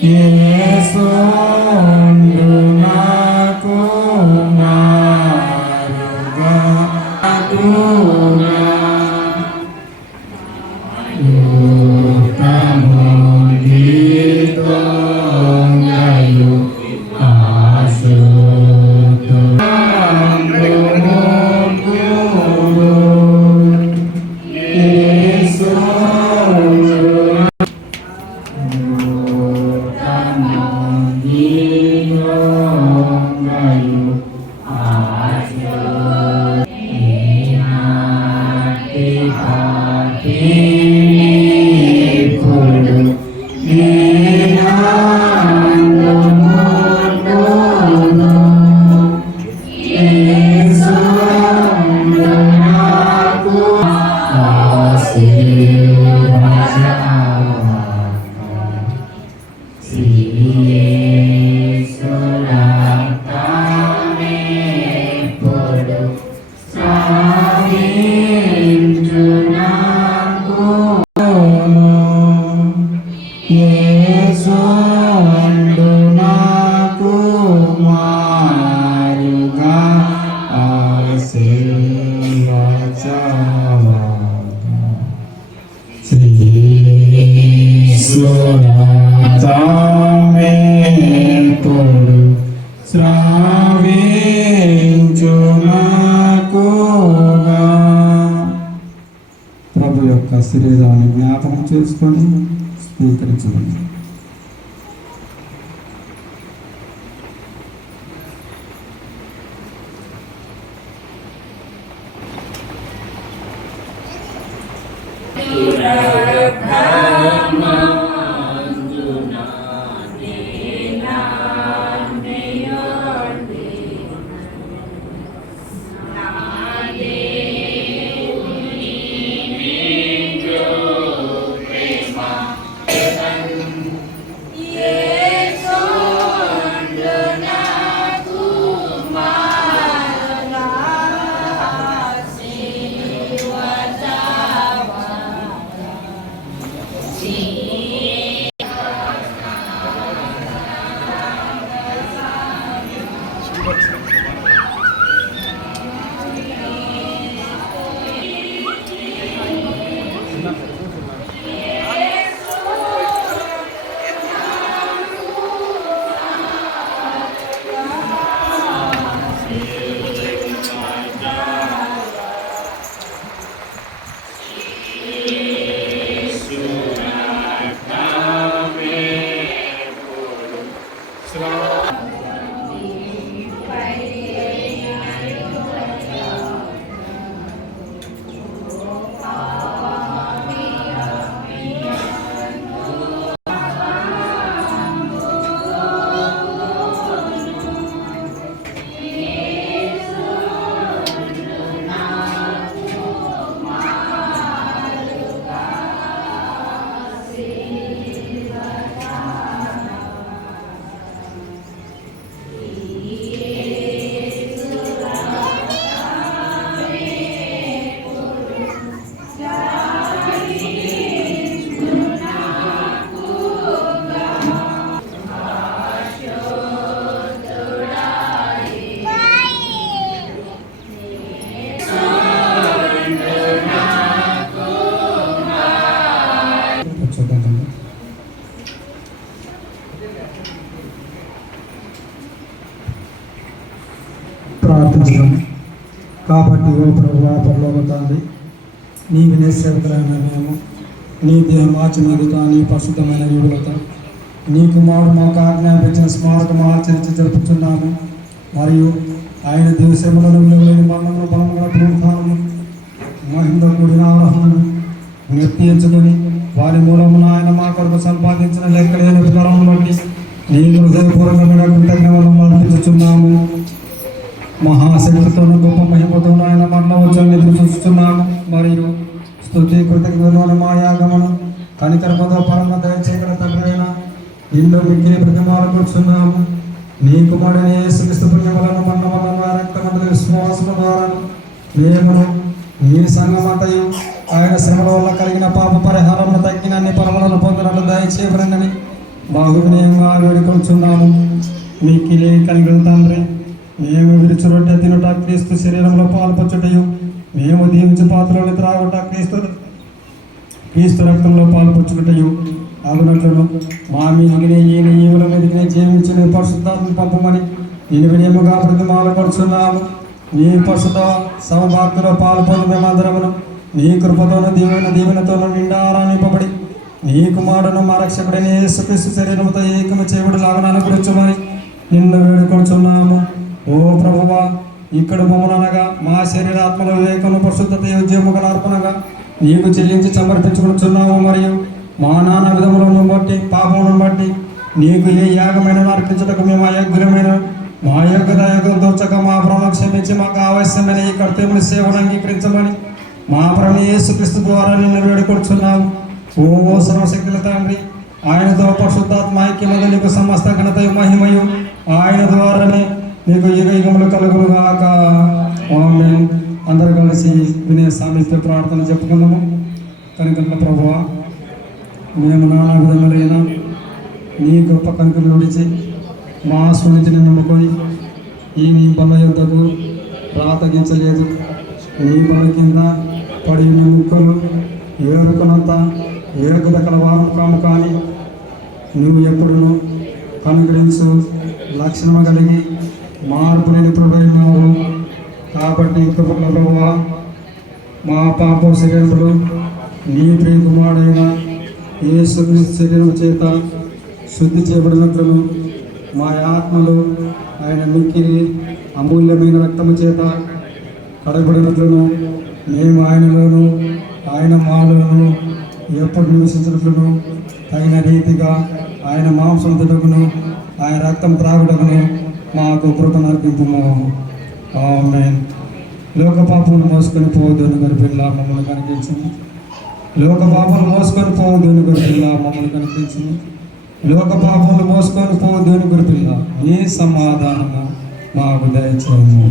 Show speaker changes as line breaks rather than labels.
Yes, Lord. Amém. యొక్క శరీరాన్ని జ్ఞాపకం చేసుకొని
స్వీకరించబడింది కాబట్టి ఓ ప్రభు పరలోక తండ్రి నీ వినయ మేము నీ దేహమాచి మీదుత నీ పరిశుద్ధమైన విడుదలత నీ కుమారుడు మాకు ఆజ్ఞాపించిన స్మారకం ఆచరించి జరుపుతున్నాము మరియు ఆయన దివసములను విలువలేని మరణమును బలముగా మహాశక్తితోనూ గొప్ప మహిమతోనూ ఆయన మరణ వచ్చని ఎదురు చూస్తున్నాము మరియు స్థుతి కృతజ్ఞతలోని మా యాగమును కనికరపదో పరమ దయచేయగల తండ్రైన ఇల్లు మిక్కిలి ప్రతిమాలు కూర్చున్నాము. నీ కుమారుని యేసుక్రీస్తు పుణ్యములను మన్న రక్తమందు విశ్వాసము ద్వారా మేము ఈ సంగమంతయు ఆయన శ్రమల వల్ల కలిగిన పాప పరిహారమును తగ్గిన అన్ని పరమలను పొందినట్లు దయచేయబడిందని బాహువినయంగా వేడుకొచ్చున్నాము మిక్కిలి కలిగిన తండ్రి. మేము విరిచి రొట్టె తినుట క్రీస్తు శరీరంలో పాల్పచ్చుటయు. మేము దీవించి పాత్రలను త్రాగుట క్రీస్తు క్రీస్తు రక్తంలో పాల్పంచుకుంటయు ఆగునట్లను మా మీదిగినే ఈయన ఈవుల మీదిగినే జీవించిన పరిశుద్ధాత్మ పంపమని నేను వినియముగా ప్రతిమాలపరుచున్నాము. నీ పరిశుద్ధ సమభాక్తిలో పాల్పొంది మేమందరమును నీ కృపతోను దీవెన దీవెనతోను నిండారా నింపబడి నీ కుమారుడు మా రక్షకుడైన యేసుక్రీస్తు శరీరంతో ఏకము చేయబడి లాగనాలు కూర్చోమని నిన్ను వేడుకొంచున్నాము ఓ ప్రభువా ఇక్కడ మమ్మలనగా మా శరీరాత్మల వివేకము పరిశుద్ధత ఉద్యమగల అర్పణగా నీకు చెల్లించి సమర్పించుకుంటున్నాము మరియు మా నాన్న విధములను బట్టి పాపములను బట్టి నీకు ఏ యాగమైన అర్పించటకు మేము అయోగ్యులమైన మా యొక్క యోగ్యం దోచక మా భ్రమను క్షమించి మాకు ఆవశ్యమైన ఈ కర్తవ్యుని సేవను అంగీకరించమని మా ప్రభు యేసుక్రీస్తు ద్వారా నిన్ను వేడుకొచ్చున్నాం ఓ సర్వశక్తుల తండ్రి ఆయనతో పరిశుద్ధాత్మ ఐక్యమందు నీకు సమస్త ఘనత మహిమయు ఆయన ద్వారానే నీకు యుగ యుగములు కలుగును అందరు కలిసి వినే సామీప్య ప్రార్థన చెప్పుకుందాము. కనుక ప్రభు మేము నానా విధములైన నీ గొప్ప కనుకలు విడిచి మా సున్నితిని నమ్ముకొని ఈ నీ బల యొద్దకు రాతగించలేదు. నీ బల కింద పడి నీ ముక్కలు ఏరుకునంత ఏగుద కలవారం కాము కానీ నువ్వు ఎప్పుడును కనుగరించు లక్షణము కలిగి మార్పు లేని ప్రభువు కాబట్టి కృపల ప్రభువా మా పాప శరీరములు నీ ప్రియ కుమారుడైన యేసు శరీరం చేత శుద్ధి చేయబడినట్లు మా ఆత్మలు ఆయన మిక్కిలి అమూల్యమైన రక్తము చేత కడబడినట్లును మేము ఆయనలోను ఆయన మాలోను ఎప్పుడు నివసించినట్లును. తగిన రీతిగా ఆయన మాంసం తినకును ఆయన రక్తం త్రాగుటకును మాకు కృపను అర్పింపుము లోక పాపములు మోసుకొని పోవద్దని గారి మమ్మల్ని కనిపించింది లోక పాపములు మోసుకొని పోవద్దని గారి మమ్మల్ని కనిపించింది లోక పాపములు మోసుకొని పోవద్దని గారి పిల్ల నీ సమాధానము మాకు దయచేయము.